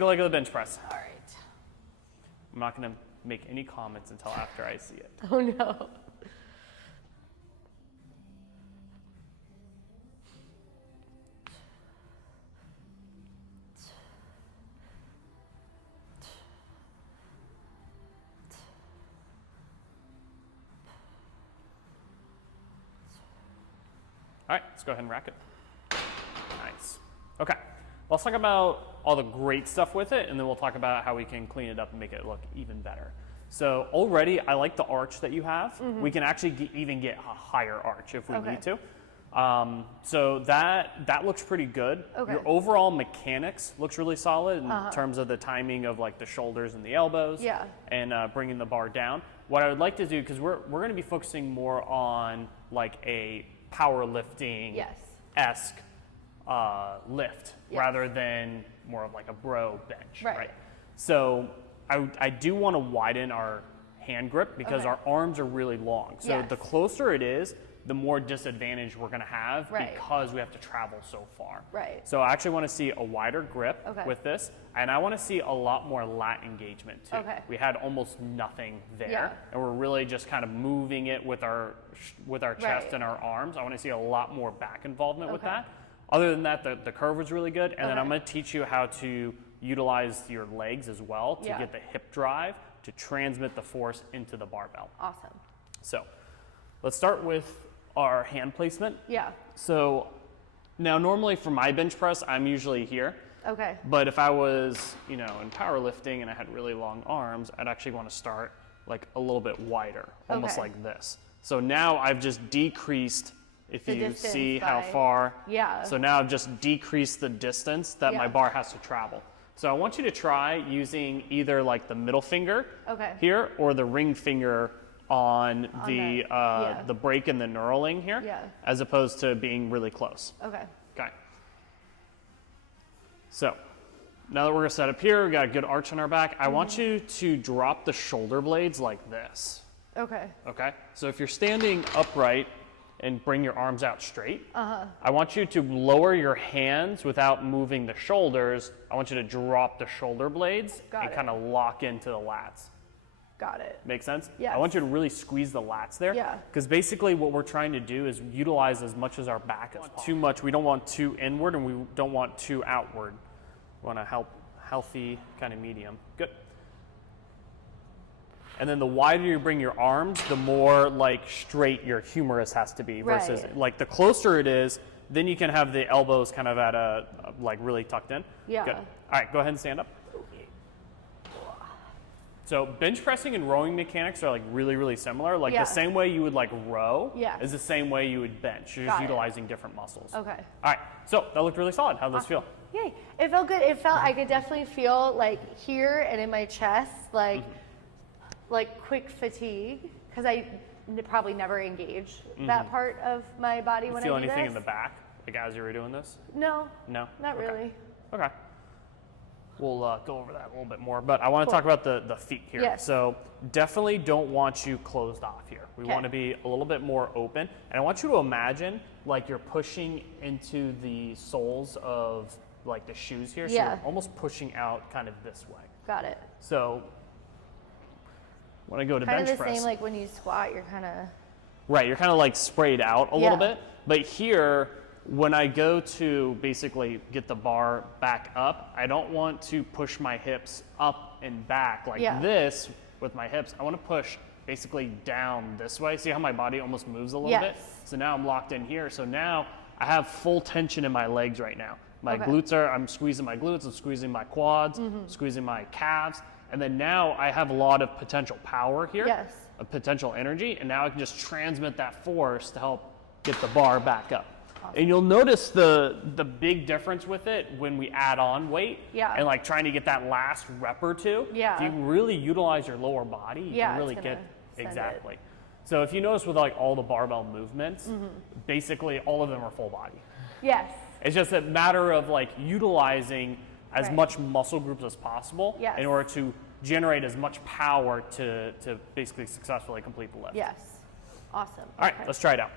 a look at the bench press. All right. I'm not going to make any comments until after I see it. Oh no. All right, let's go ahead and rack it. Nice. Okay, let's talk about all the great stuff with it, and then we'll talk about how we can clean it up and make it look even better. So already, I like the arch that you have. We can actually even get a higher arch if we need to. So that looks pretty good. Your overall mechanics looks really solid in terms of the timing of like the shoulders and the elbows and bringing the bar down. What I would like to do, because we're going to be focusing more on like a powerlifting-esque lift rather than more of like a bro bench, right? So I do want to widen our hand grip because our arms are really long. So the closer it is, the more disadvantage we're going to have because we have to travel so far. So I actually want to see a wider grip with this, and I want to see a lot more lat engagement too. We had almost nothing there, and we're really just kind of moving it with our chest and our arms. I want to see a lot more back involvement with that. Other than that, the curve was really good, and then I'm going to teach you how to utilize your legs as well to get the hip drive to transmit the force into the barbell. Awesome. So let's start with our hand placement. So now normally for my bench press, I'm usually here. But if I was, in powerlifting and I had really long arms, I'd actually want to start like a little bit wider, almost like this. So now I've just decreased, if you see how far. So now I've just decreased the distance that my bar has to travel. So I want you to try using either like the middle finger here or the ring finger on the break and the knurling here, as opposed to being really close. Okay. So now that we're gonna set up here, we got a good arch on our back. I want you to drop the shoulder blades like this. Okay. So if you're standing upright and bring your arms out straight, I want you to lower your hands without moving the shoulders. I want you to drop the shoulder blades and kind of lock into the lats. Got it. Make sense? Yes. I want you to really squeeze the lats there. Because basically what we're trying to do is utilize as much as our back as possible. Too much, we don't want too inward and we don't want too outward. We want a healthy kind of medium. Good. And then the wider you bring your arms, the more like straight your humerus has to be versus like the closer it is, then you can have the elbows kind of at a like really tucked in. Good. All right, go ahead and stand up. So bench pressing and rowing mechanics are like really, really similar. Like the same way you would like row is the same way you would bench. You're just utilizing different muscles. All right, so that looked really solid. How does this feel? Yay, it felt good. It felt, I could definitely feel like here and in my chest, like quick fatigue, because I probably never engaged that part of my body when I do this. Feel anything in the back, like as you were doing this? No. No? Not really. Okay. We'll go over that a little bit more, but I want to talk about the feet here. So definitely don't want you closed off here. We want to be a little bit more open, and I want you to imagine like you're pushing into the soles of like the shoes here, so you're almost pushing out kind of this way. Got it. So when I go to bench press, kind of the same like when you squat, you're kind of you're kind of like sprayed out a little bit, but here, when I go to basically get the bar back up, I don't want to push my hips up and back like this with my hips. I want to push basically down this way. See how my body almost moves a little bit? So now I'm locked in here. So now I have full tension in my legs right now. My glutes I'm squeezing my glutes, I'm squeezing my quads, squeezing my calves. And then now I have a lot of potential power here, of potential energy. And now I can just transmit that force to help get the bar back up. And you'll notice the big difference with it when we add on weight and like trying to get that last rep or two. If you really utilize your lower body, you can really get So if you notice with like all the barbell movements, basically all of them are full body. It's just a matter of like utilizing as much muscle groups as possible in order to generate as much power to basically successfully complete the lift. Awesome. All right, let's try it out.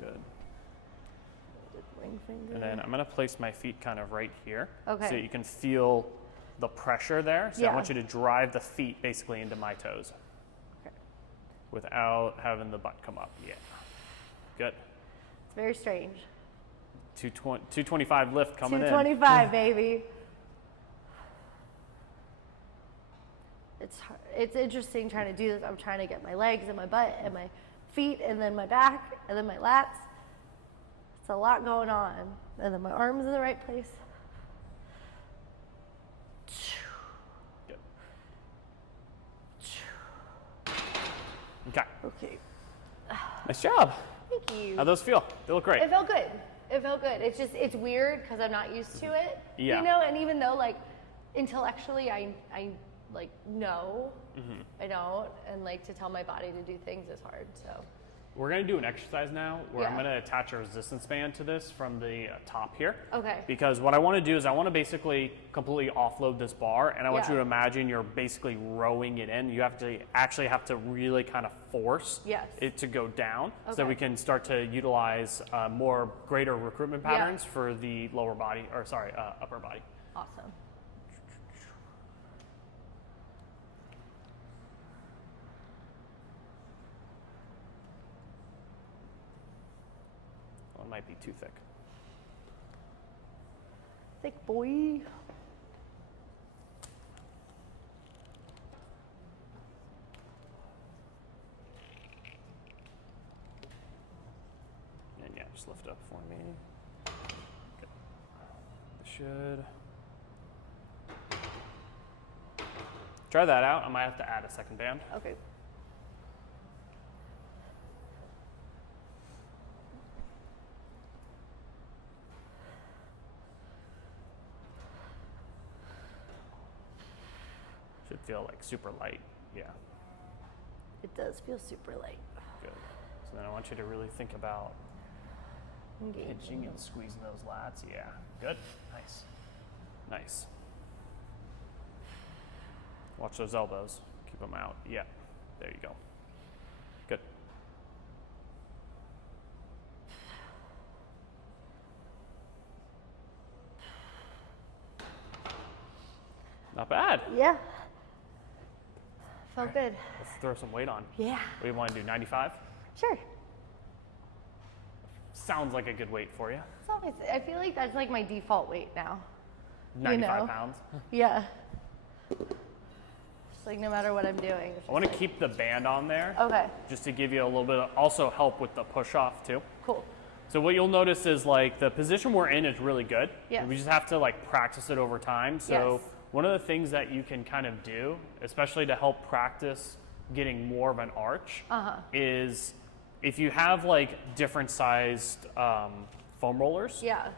Good. ring finger. And then I'm going to place my feet kind of right here. Okay. So you can feel the pressure there. So I want you to drive the feet basically into my toes. Okay. Without having the butt come up. Yeah. Good. It's very strange. 225 lift coming 225, baby. It's interesting trying to do this. I'm trying to get my legs and my butt and my feet and then my back and then my lats. It's a lot going on. And then my arms in the right place. Good. Okay. Okay. Nice job. Thank you. How'd those feel? They look great. It felt good. It felt good. It's just, it's weird because I'm not used to it. Yeah. You know, and even though like intellectually I like know, I don't, and like to tell my body to do things is hard, so. We're going to do an exercise now where I'm Yeah. going to attach a resistance band to this from the top here. Okay. Because what I want to do is I want to basically completely offload this bar, and I want Yeah. you to imagine you're basically rowing it in. You have to actually have to really kind of force Yes. it to go down so that Okay. we can start to utilize more greater recruitment Yeah. patterns for the lower body, or sorry, upper body. Awesome. One might be too thick. Thick boy. And yeah, just lift up for me. Good. Should. Try that out. I might have to add a second band. Okay. Should feel like super light. Yeah, It does feel super light. good. So then I want you to really think about pinching Engaging. and squeezing those lats. Yeah, good. Nice. Nice. Watch those elbows. Keep them out. Yeah, there you go. Good. Not bad. Yeah. Felt good. Let's throw some weight on. Yeah. What do you want to do, 95? Sure. Sounds like a good weight for you. It's always, I feel like that's like my default weight now. 95 know. pounds. Yeah. Just like no matter what I'm doing. it's I want to just keep the band on there like- Okay. just to give you a little bit of, also help with the push off too. Cool. So what you'll notice is like the position we're in is really good. Yes. We just have to like practice it over time. So Yes. one of the things that you can kind of do, especially to help practice getting more of an arch, is if you have like different sized foam rollers, Yeah.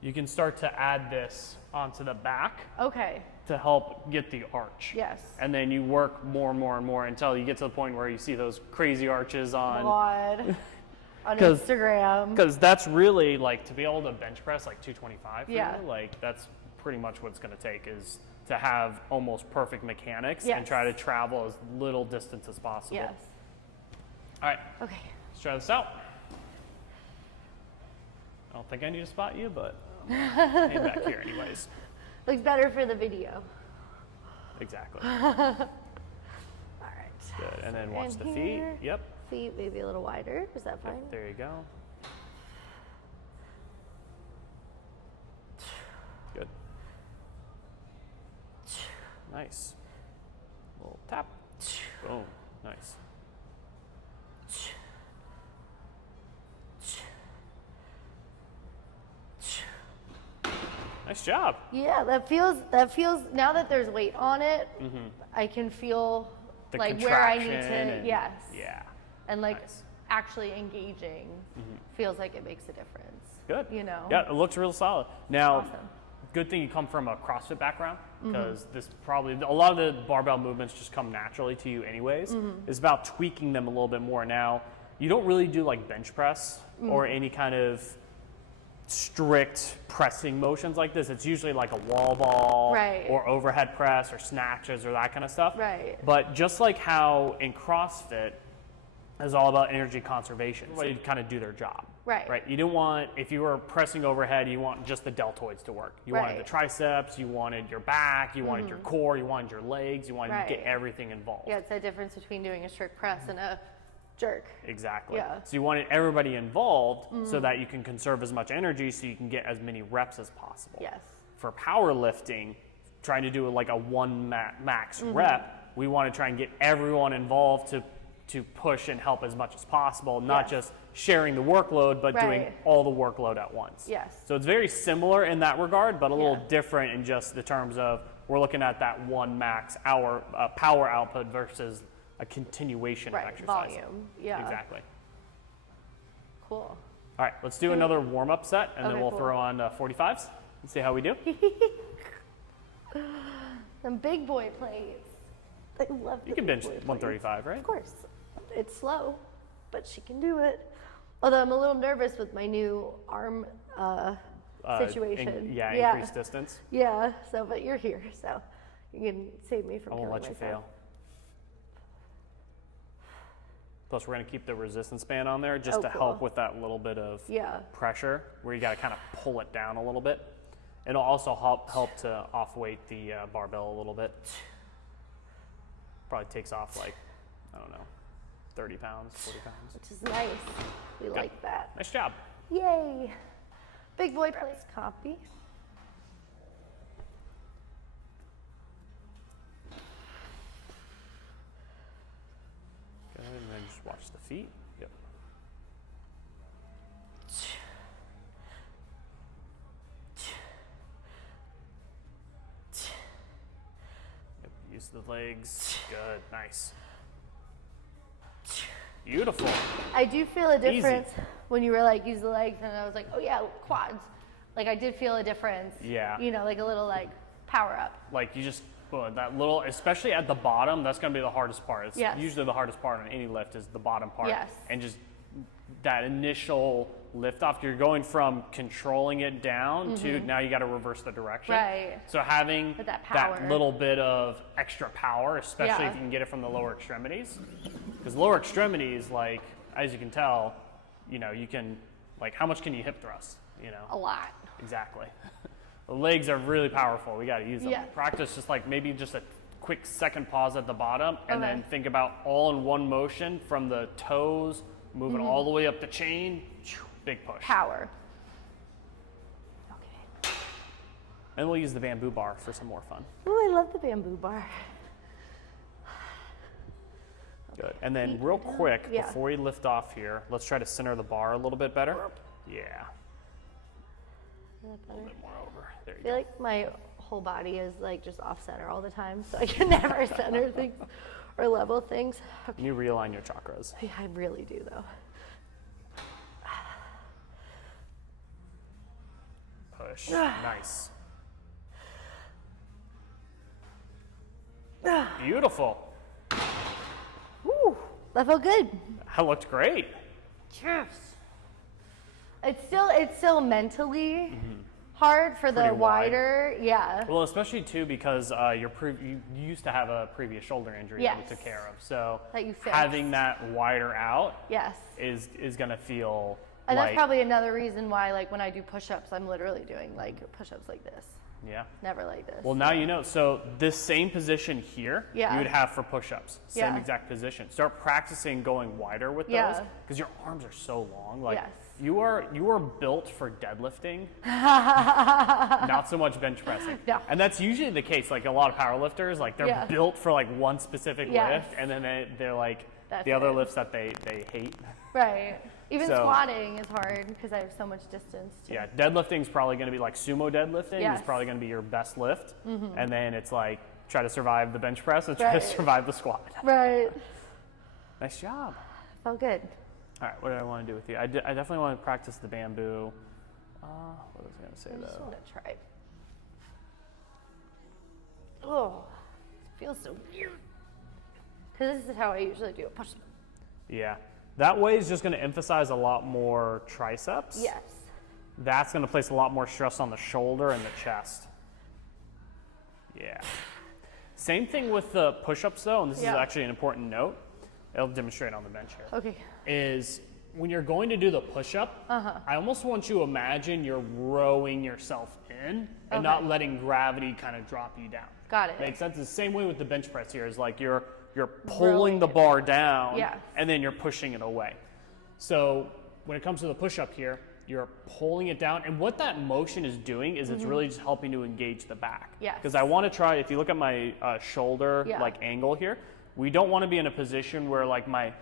you can start to add this onto the back Okay. to help get the arch. Yes. And then you work more and more and more until you get to the point where you see those crazy arches on. God. On 'Cause- Instagram. Because that's really like to be able to bench press like 225 for Yeah. you, like that's pretty much what it's going to take is to have almost perfect mechanics and Yes. try to travel as little distance as possible. Yes. All right, Okay. let's try this out. I don't think I need to spot you, but I'm back here anyways. Looks better for the video. Exactly. All right. Good. And then watch And the here. feet. Yep. Feet maybe a little wider. Is that fine? There you go. Good. Nice. Little tap. Boom. Nice. Nice job. Yeah, that feels now that there's weight on it, I can feel The like where I need contraction to and- yes. Yeah. And like Nice. actually engaging feels like it makes a difference. Good. You know. Yeah, it looks real solid. Now, Awesome. good thing you come from a CrossFit background because this probably a lot of the barbell movements just come naturally to you anyways. It's about tweaking them a little bit more. Now, you don't really do like bench press or any kind of strict pressing motions like this. It's usually like a wall ball Right. or overhead press or snatches or that kind of stuff. Right. But just like how in CrossFit, is all about energy conservation. So you kind of do their job. Right. You didn't want, if you were pressing overhead, you want just the deltoids to work. You wanted the triceps, you wanted your back, you wanted your core, you wanted your legs, you wanted to get everything involved. Yeah, it's the difference between doing a strict press and a jerk. Exactly. Yeah. So you wanted everybody involved so that you can conserve as much energy so you can get as many reps as possible. Yes. For powerlifting, trying to do like a one max rep, we want to try and get everyone involved to push and help as much as possible, not just sharing the workload, but doing all the workload at once. Yes. So it's very similar in that regard, but a little different in just the terms of we're looking at that one max hour power output versus a continuation of exercise. Volume. Yeah. Exactly. Cool. All right, let's do another warm-up set, and then we'll cool. throw on 45s and see how we do. Some big boy plates. I love the You can bench big boy 135, right? Of course. It's slow, but she can do it. Although I'm a little nervous with my new arm situation. Increased distance. Yeah, so, but you're here, so you can save me from I won't killing let you myself. fail. Plus, we're going to keep the resistance band on there just to help with that little bit of pressure where you got to kind of pull it down a little bit. It'll also help to off-weight the barbell a little bit. Probably takes off like, I don't know, 30 pounds, 40 pounds. Which is nice. We like that. Nice job. Yay. Big boy plates copy. Good, and then just watch the feet. Yep. Yep. Use the legs. Good, nice. Beautiful. I do feel a difference when you were like, use the legs, and I was like, oh yeah, quads. Like I did feel a difference. Yeah. You know, like a little like power up. Like you just, that little, especially at the bottom, that's going to be the hardest part. It's usually the hardest part on any lift is the bottom part. Yes. And just that initial lift off, you're going from controlling it down to now you got to reverse the direction. Right. So having With that power. little bit of extra power, especially if you can get it from the lower extremities. Because lower extremities, like, as you can tell, you know, you can, like, how much can you hip thrust? You know? A lot. Exactly. The legs are really powerful. We got to use them. Yeah. Practice just like maybe just a quick second pause at the bottom and then think about all in one motion from the toes, moving all the way up the chain, big push. Power. Okay. And we'll use the bamboo bar for some more fun. Oh, I love the bamboo bar. Good. And then real quick, before we lift off here, let's try to center the bar a little bit better. Yeah. A little bit more over. There you I feel like my whole body is like just off center all the time, so I can never center things or level things. Okay. You realign your chakras. Yeah, I really do though. Push. Nice. Beautiful. Woo, that felt good. That looked great. Yes. It's still mentally hard for the Pretty wide. wider, yeah. Well, especially too because you used to have a previous shoulder injury that we took care of. So That you fixed. having that wider out Yes. is going to feel And like, that's probably another reason why, like, when I do push-ups, I'm literally doing, like, push-ups like this. yeah. Never like this. Well, now you know. So this same position here, Yeah. you would have for push-ups. Same Yeah. exact position. Start practicing going wider with those Yeah. because your arms are so long. Like Yes. you are built for deadlifting, not so much bench pressing. No. And that's usually the case. Like a lot of powerlifters, like they're built for like one specific Yes. lift, and then they're like That's the other it. lifts that they hate. Right. Even So- squatting is hard because I have so much distance. Yeah, deadlifting is probably going to be like sumo deadlifting. Yes. Is probably going to be your best lift, and then it's like try to survive the bench press and try to Right. survive the squat. Right. Nice job. Felt good. All right, what do I want to do with you? I definitely want to practice the bamboo. What was I going to say I just though? want to try. Oh, it feels so weird. Because this is how I usually do a push-up. Yeah, that way is just going to emphasize a lot more triceps. Yes. That's going to place a lot more stress on the shoulder and the chest. Yeah. Same thing with the push-ups though, and this is actually an important note. I'll demonstrate on the bench here. Okay. Is when you're going to do the push-up, I almost want you to imagine you're rowing yourself in and not letting gravity kind of drop you down. Got it. Makes sense? The same way with the bench press here is like you're pulling the bar down and then you're pushing it away. So when it comes to the push-up here, you're pulling it down, and what that motion is doing is it's really just helping to engage the back. Yes. Because I want to try, if you look at my shoulder like angle here, we don't want to be in a position where like my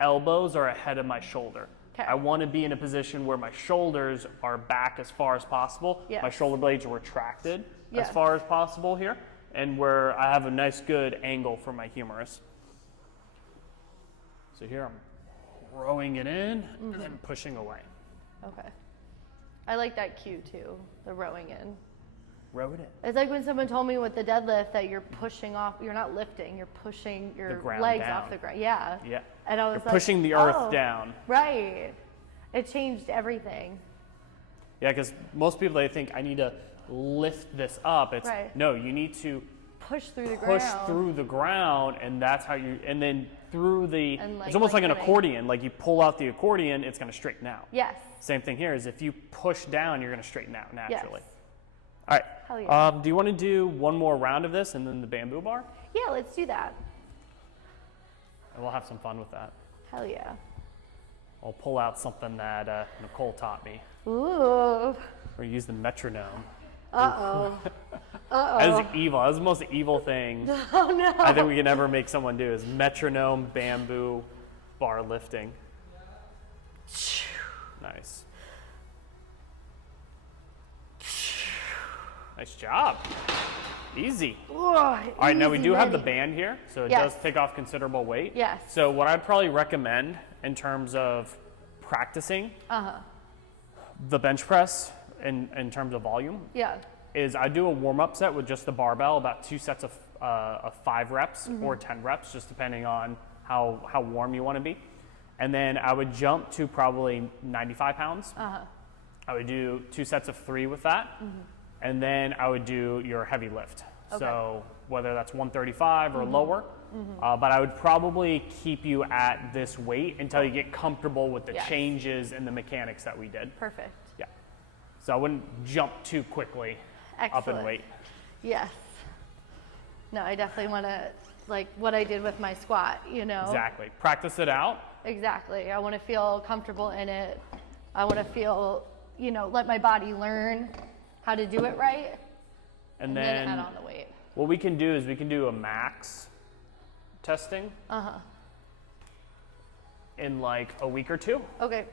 elbows are ahead of my shoulder. Okay. I want to be in a position where my shoulders are back as far as possible. Yes. My shoulder blades are retracted as far as possible here, and where I have a nice good angle for my humerus. So here I'm rowing it in and then pushing away. Okay. I like that cue too, the rowing in. Row it in. It's like when someone told me with the deadlift that you're pushing off, you're not lifting, you're pushing your ground legs down. off the ground. Yeah. Yeah. And I was You're like, pushing the earth oh, down. Right. It changed everything. Yeah, because most people, they think I need to lift this up. It's no, you need to push through the ground. Push through the ground, and that's how you, and then through the, it's almost like an lengthening. accordion. Like you pull out the accordion, it's going to straighten out. Yes. Same thing here is if you push down, you're going to straighten out naturally. Yes. All right. Hell yeah. Do you want to do one more round of this and then the bamboo bar? Yeah, let's do that. And we'll have some fun with that. Hell yeah. I'll pull out something that Nicole taught me. Ooh. We're use the metronome. Uh-oh. That is evil. That is the most evil thing Oh no. I think we can ever make someone do is metronome bamboo bar lifting. Nice. Nice job. Easy. All right, now we do have the band here, so it does take off considerable weight. Yes. So what I'd probably recommend in terms of practicing the bench press in terms of volume is I do a warm-up set with just the barbell, about 2 sets of 5 reps or 10 reps, just depending on how warm you want to be. And then I would jump to probably 95 pounds. I would do 2 sets of 3 with that. And then I would do your heavy lift. Okay. So whether that's 135 or lower, but I would probably keep you at this weight until you get comfortable with the changes and the mechanics that we did. Perfect. Yeah. So I wouldn't jump too quickly up in weight. Yes. No, I definitely want to, like what I did with my squat, you know? Exactly. Practice it out. Exactly. I want to feel comfortable in it. I want to feel, you know, let my body learn how to do it right. And then add on the weight. What we can do is we can do a max testing in like a week or 2. Okay.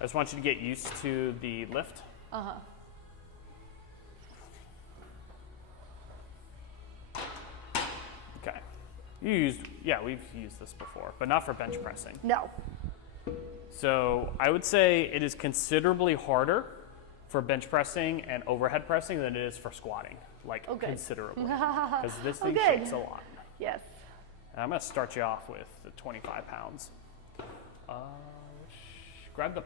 I just want you to get used to the lift. Okay. We've used this before, but not for bench pressing. No. So I would say it is considerably harder for bench pressing and overhead pressing than it is for squatting, like considerably, because this thing shakes a lot. Yes. And I'm going to start you off with the 25 pounds. Grab the